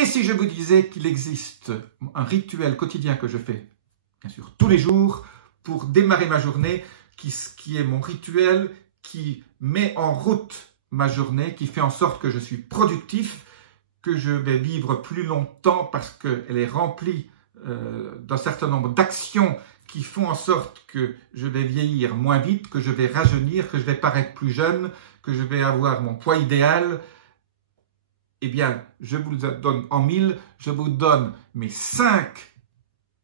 Et si je vous disais qu'il existe un rituel quotidien que je fais, bien sûr, tous les jours, pour démarrer ma journée, qui est mon rituel, qui met en route ma journée, qui fait en sorte que je suis productif, que je vais vivre plus longtemps parce qu'elle est remplie d'un certain nombre d'actions qui font en sorte que je vais vieillir moins vite, que je vais rajeunir, que je vais paraître plus jeune, que je vais avoir mon poids idéal. Eh bien, je vous le donne en 1000, je vous donne mes 5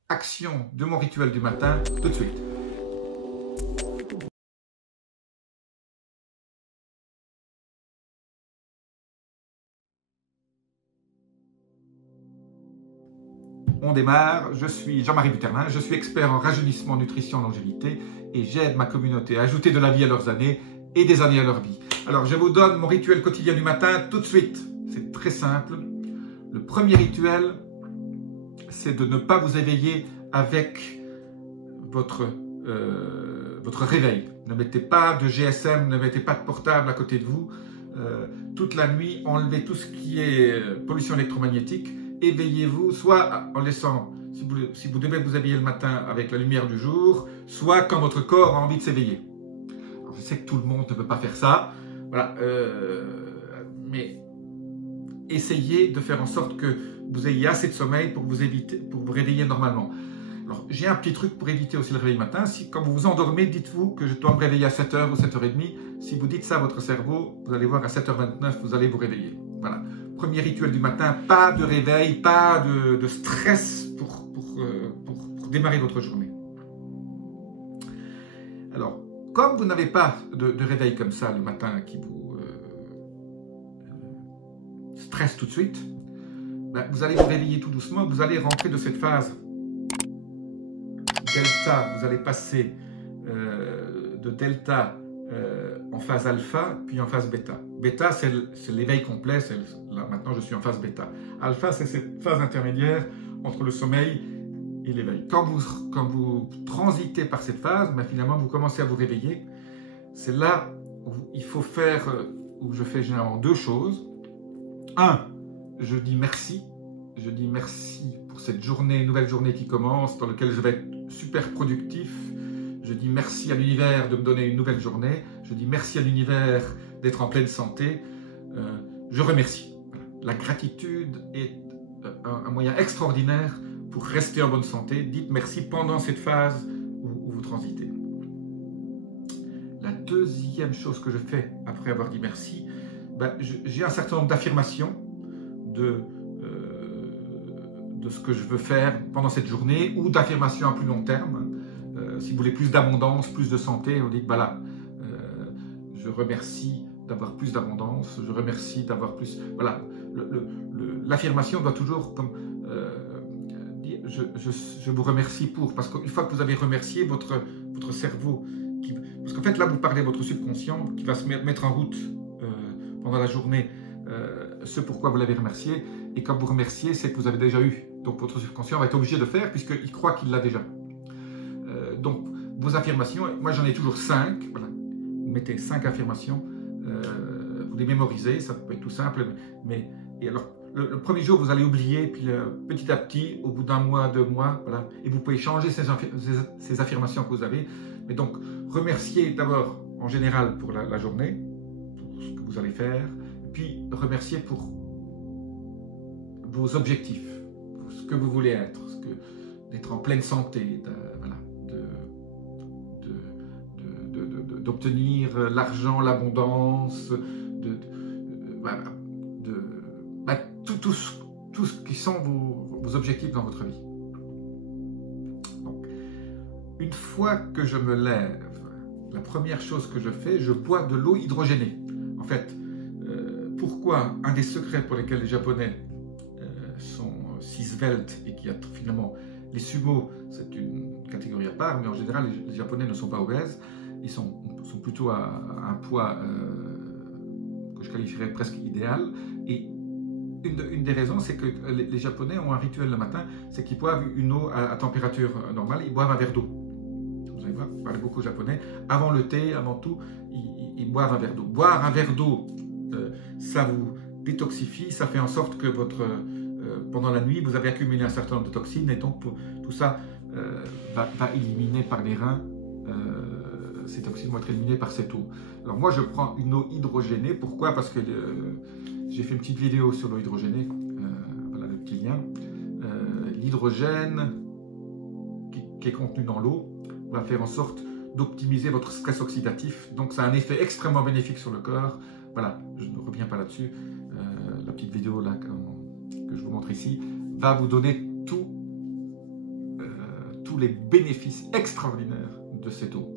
actions de mon rituel du matin tout de suite. On démarre, je suis Jean-Marie Buterlin, je suis expert en rajeunissement, nutrition, longévité et j'aide ma communauté à ajouter de la vie à leurs années et des années à leur vie. Alors, je vous donne mon rituel quotidien du matin tout de suite. C'est très simple. Le premier rituel, c'est de ne pas vous éveiller avec votre réveil. Ne mettez pas de GSM, ne mettez pas de portable à côté de vous. Toute la nuit, enlevez tout ce qui est pollution électromagnétique. Éveillez-vous, soit en laissant, si vous devez vous éveiller le matin avec la lumière du jour, soit quand votre corps a envie de s'éveiller. Je sais que tout le monde ne peut pas faire ça, voilà, mais essayez de faire en sorte que vous ayez assez de sommeil pour vous réveiller normalement. Alors, j'ai un petit truc pour éviter aussi le réveil matin. Quand vous vous endormez, dites-vous que je dois me réveiller à 7h ou 7h30. Si vous dites ça à votre cerveau, vous allez voir à 7h29, vous allez vous réveiller. Voilà. Premier rituel du matin, pas de réveil, pas de stress pour démarrer votre journée. Alors, comme vous n'avez pas de réveil comme ça le matin qui vous stresse tout de suite, ben, vous allez vous réveiller tout doucement, vous allez rentrer de cette phase delta, vous allez passer de delta en phase alpha, puis en phase bêta. Bêta, c'est l'éveil complet, là maintenant je suis en phase bêta. Alpha, c'est cette phase intermédiaire entre le sommeil et l'éveil. Quand vous transitez par cette phase, ben finalement vous commencez à vous réveiller. C'est là où il faut faire, où je fais généralement 2 choses. 1, je dis merci. Je dis merci pour cette journée, nouvelle journée qui commence, dans laquelle je vais être super productif. Je dis merci à l'univers de me donner une nouvelle journée. Je dis merci à l'univers d'être en pleine santé. Je remercie. La gratitude est un moyen extraordinaire pour rester en bonne santé. Dites merci pendant cette phase où vous transitez. La deuxième chose que je fais après avoir dit merci, ben, j'ai un certain nombre d'affirmations de ce que je veux faire pendant cette journée ou d'affirmations à plus long terme. Si vous voulez plus d'abondance, plus de santé, on dit que voilà, je remercie d'avoir plus d'abondance, je remercie d'avoir plus... Voilà, l'affirmation doit toujours comme dire je vous remercie pour, parce qu'une fois que vous avez remercié votre cerveau, parce qu'en fait là vous parlez à votre subconscient qui va se mettre en route pendant la journée ce pourquoi vous l'avez remercié, et quand vous remerciez, c'est que vous avez déjà eu. Donc votre subconscient va être obligé de faire puisqu'il croit qu'il l'a déjà. Donc vos affirmations, moi j'en ai toujours 5, voilà. Vous mettez 5 affirmations, vous les mémorisez, ça peut être tout simple, et alors le premier jour vous allez oublier, puis petit à petit, au bout d'1 mois, 2 mois, voilà, et vous pouvez changer ces affirmations que vous avez. Mais donc remerciez d'abord en général pour la journée, pour ce que vous allez faire, puis remerciez pour vos objectifs, pour ce que vous voulez être, d'être en pleine santé, voilà, d'obtenir l'argent, l'abondance, voilà, tout ce qui sont vos objectifs dans votre vie. Donc, une fois que je me lève, la première chose que je fais, je bois de l'eau hydrogénée. En fait, pourquoi un des secrets pour lesquels les Japonais sont si sveltes et qui a finalement les sumo, c'est une catégorie à part, mais en général les Japonais ne sont pas obèses, ils sont plutôt à un poids que je qualifierais presque idéal. Et une des raisons, c'est que les Japonais ont un rituel le matin, c'est qu'ils boivent une eau à température normale, ils boivent un verre d'eau. Vous allez voir, vous parlez beaucoup japonais, avant le thé, avant tout, ils boivent un verre d'eau. Boire un verre d'eau, ça vous détoxifie, ça fait en sorte que votre pendant la nuit, vous avez accumulé un certain nombre de toxines et donc tout ça va éliminer par les reins. Ces toxines vont être éliminées par cette eau. Alors moi, je prends une eau hydrogénée. Pourquoi? Parce que j'ai fait une petite vidéo sur l'eau hydrogénée. Voilà le petit lien. L'hydrogène qui est contenu dans l'eau va faire en sorte d'optimiser votre stress oxydatif. Donc ça a un effet extrêmement bénéfique sur le corps. Voilà, je ne reviens pas là-dessus. La petite vidéo là que je vous montre ici va vous donner tous les bénéfices extraordinaires de cette eau.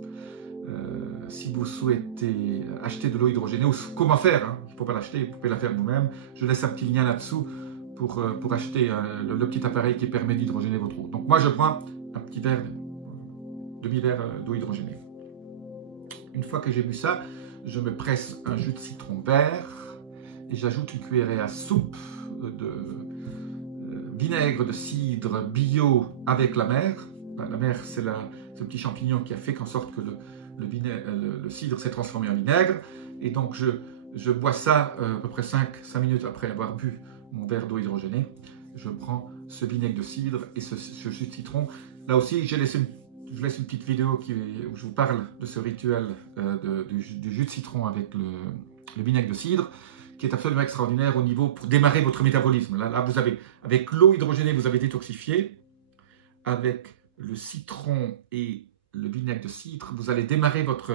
Si vous souhaitez acheter de l'eau hydrogénée, ou comment faire, hein, il ne faut pas l'acheter, vous pouvez la faire vous-même. Je laisse un petit lien là-dessous pour acheter le petit appareil qui permet d'hydrogéner votre eau. Donc moi je prends un petit verre, demi-verre d'eau hydrogénée. Une fois que j'ai bu ça, je me presse un jus de citron vert et j'ajoute une cuillerée à soupe de vinaigre de cidre bio avec la mer. La mer, c'est ce petit champignon qui a fait en sorte que le cidre s'est transformé en vinaigre. Et donc, je bois ça à peu près 5 minutes après avoir bu mon verre d'eau hydrogénée. Je prends ce vinaigre de cidre et ce jus de citron. Là aussi, je laisse une petite vidéo où je vous parle de ce rituel du jus de citron avec le vinaigre de cidre, qui est absolument extraordinaire au niveau pour démarrer votre métabolisme. Là vous avez, avec l'eau hydrogénée, vous avez détoxifié. Avec le citron et le vinaigre de cidre, vous allez démarrer votre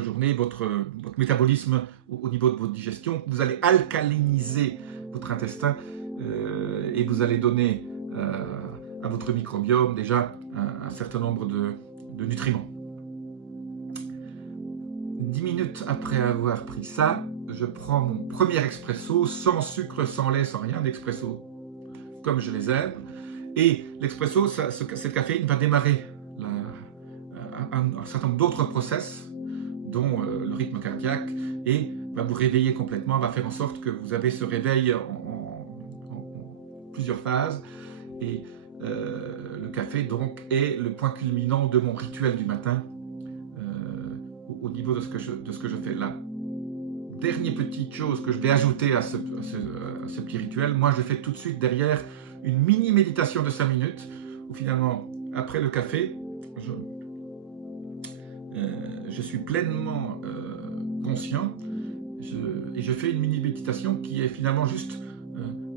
journée, votre métabolisme au niveau de votre digestion. Vous allez alcaliniser votre intestin et vous allez donner à votre microbiome déjà un certain nombre de nutriments. 10 minutes après avoir pris ça, je prends mon premier expresso, sans sucre, sans lait, sans rien, d'expresso comme je les aime. Et l'expresso, cette caféine va démarrer un certain nombre d'autres process, dont le rythme cardiaque, et va vous réveiller complètement, va faire en sorte que vous avez ce réveil en plusieurs phases. Et le café, donc, est le point culminant de mon rituel du matin au niveau de ce que je fais là. Dernière petite chose que je vais ajouter à ce petit rituel, moi je fais tout de suite derrière une mini méditation de 5 minutes, où finalement, après le café, je suis pleinement conscient et je fais une mini méditation qui est finalement juste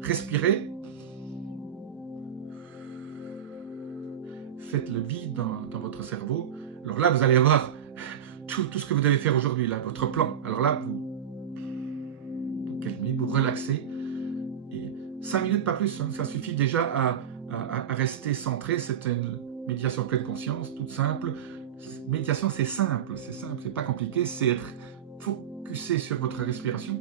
respirer. Faites le vide dans votre cerveau. Alors là, vous allez avoir tout ce que vous devez faire aujourd'hui, là, votre plan. Alors là, vous calmez, vous relaxez. 5 minutes, pas plus, hein, ça suffit déjà à rester centré. C'est une méditation pleine conscience, toute simple. Méditation, c'est simple, c'est pas compliqué, c'est focuser sur votre respiration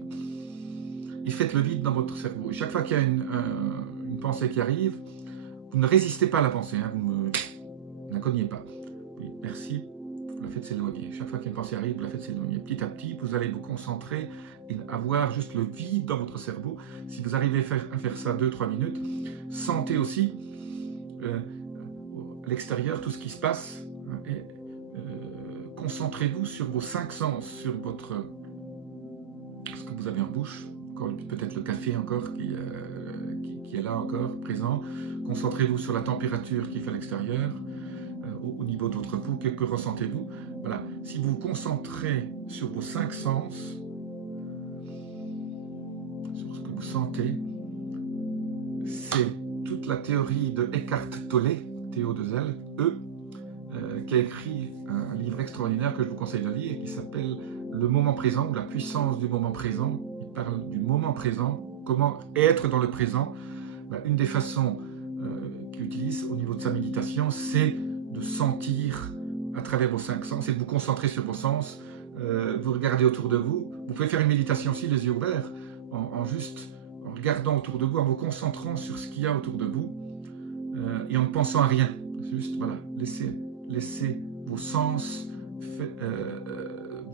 et faites le vide dans votre cerveau. Et chaque fois qu'il y a une pensée qui arrive, vous ne résistez pas à la pensée, hein, vous ne la cognez pas. Oui, merci, vous la faites s'éloigner. Chaque fois qu'une pensée arrive, vous la faites s'éloigner. Petit à petit, vous allez vous concentrer et avoir juste le vide dans votre cerveau. Si vous arrivez à faire ça 2-3 minutes, sentez aussi à l'extérieur tout ce qui se passe et concentrez-vous sur vos 5 sens, sur ce que vous avez en bouche, peut-être le café encore qui est là encore présent. Concentrez-vous sur la température qui fait à l'extérieur, au niveau de votre peau, que ressentez-vous. Voilà. Si vous vous concentrez sur vos 5 sens, sur ce que vous sentez, c'est toute la théorie de Eckhart Tolle, T-O-2-L, qui a écrit un livre extraordinaire que je vous conseille de lire, qui s'appelle Le moment présent, ou la puissance du moment présent. Il parle du moment présent, comment être dans le présent. Une des façons qu'il utilise au niveau de sa méditation, c'est de sentir à travers vos 5 sens, et de vous concentrer sur vos sens. Vous regardez autour de vous. Vous pouvez faire une méditation aussi les yeux ouverts, en regardant autour de vous, en vous concentrant sur ce qu'il y a autour de vous, et en ne pensant à rien. Juste, voilà, laissez vos sens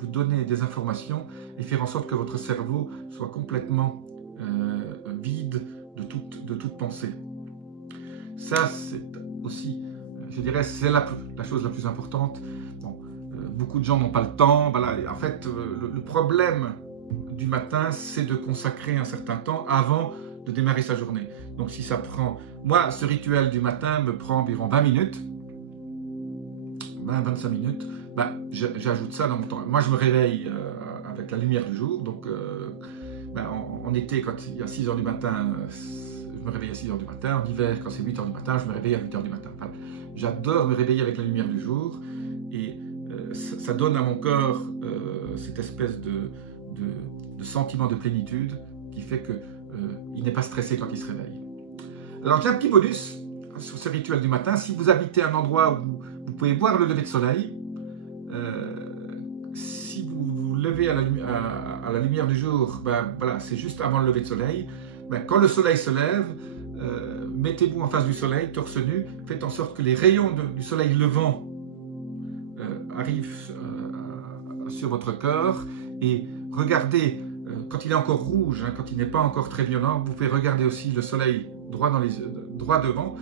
vous donner des informations et faire en sorte que votre cerveau soit complètement vide de toute pensée. Ça, c'est aussi, je dirais, c'est la chose la plus importante. Bon, beaucoup de gens n'ont pas le temps. Voilà. En fait, le problème du matin, c'est de consacrer un certain temps avant de démarrer sa journée. Donc si ça prend... Moi, ce rituel du matin me prend environ 20 minutes, 25 minutes, j'ajoute ça dans mon temps. Moi, je me réveille avec la lumière du jour, donc en été, quand il y a 6 h du matin, je me réveille à 6 h du matin. En hiver, quand c'est 8 h du matin, je me réveille à 8 h du matin. Enfin, j'adore me réveiller avec la lumière du jour et ça donne à mon corps cette espèce de sentiment de plénitude qui fait qu'il n'est pas stressé quand il se réveille. Alors j'ai un petit bonus sur ce rituel du matin. Si vous habitez un endroit où vous pouvez voir le lever de soleil, si vous vous levez à la lumière du jour, voilà, c'est juste avant le lever de soleil. Quand le soleil se lève, mettez-vous en face du soleil, torse nu, faites en sorte que les rayons du soleil levant arrivent sur votre corps et regardez, quand il est encore rouge, quand il n'est pas encore très violent, vous pouvez regarder aussi le soleil droit devant,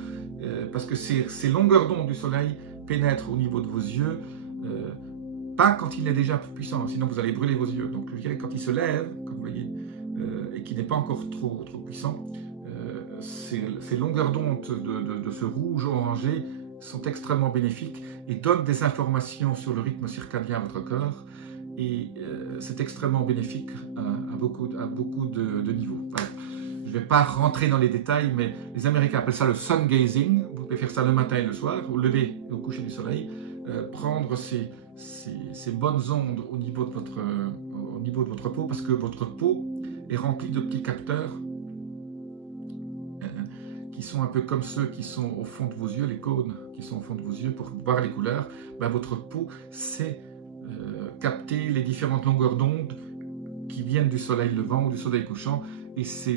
parce que ces longueurs d'onde du soleil pénètrent au niveau de vos yeux, pas quand il est déjà puissant, sinon vous allez brûler vos yeux. Donc je dirais quand il se lève, comme vous voyez, et qui n'est pas encore trop puissant, ces longueurs d'onde de ce rouge orangé sont extrêmement bénéfiques et donnent des informations sur le rythme circadien à votre corps. Et c'est extrêmement bénéfique à beaucoup de niveaux. Voilà. Je ne vais pas rentrer dans les détails, mais les Américains appellent ça le sun gazing. Vous pouvez faire ça le matin et le soir, au lever et au coucher du soleil. Prendre ces bonnes ondes au niveau de votre peau, parce que votre peau est remplie de petits capteurs qui sont un peu comme ceux qui sont au fond de vos yeux, les cônes qui sont au fond de vos yeux pour voir les couleurs. Votre peau sait capter les différentes longueurs d'onde qui viennent du soleil levant ou du soleil couchant, et ces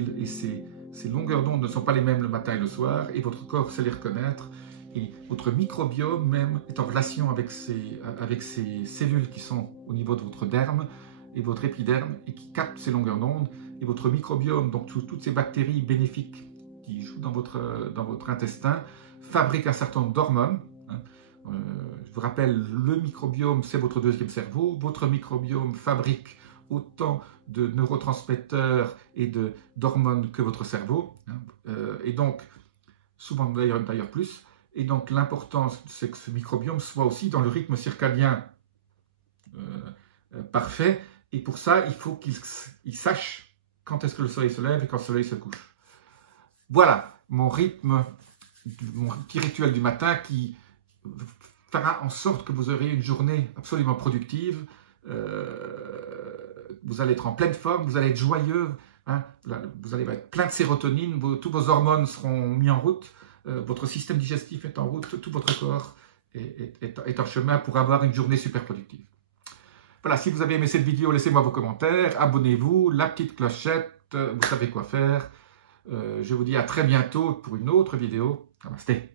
longueurs d'onde ne sont pas les mêmes le matin et le soir, et votre corps sait les reconnaître, et votre microbiome même est en relation avec ces cellules qui sont au niveau de votre derme et votre épiderme et qui captent ces longueurs d'onde, et votre microbiome, donc toutes ces bactéries bénéfiques qui jouent dans votre intestin, fabriquent un certain nombre d'hormones. Je vous rappelle, le microbiome, c'est votre deuxième cerveau. Votre microbiome fabrique autant de neurotransmetteurs et d'hormones que votre cerveau. Et donc, souvent d'ailleurs plus. Et donc, l'important, c'est que ce microbiome soit aussi dans le rythme circadien parfait. Et pour ça, il faut qu'il sache quand est-ce que le soleil se lève et quand le soleil se couche. Voilà mon petit rituel du matin qui fera en sorte que vous aurez une journée absolument productive. Vous allez être en pleine forme, vous allez être joyeux, vous allez être plein de sérotonine, tous vos hormones seront mis en route, votre système digestif est en route, tout votre corps est en chemin pour avoir une journée super productive. Voilà, si vous avez aimé cette vidéo, laissez-moi vos commentaires, abonnez-vous, la petite clochette, vous savez quoi faire. Je vous dis à très bientôt pour une autre vidéo. Namasté.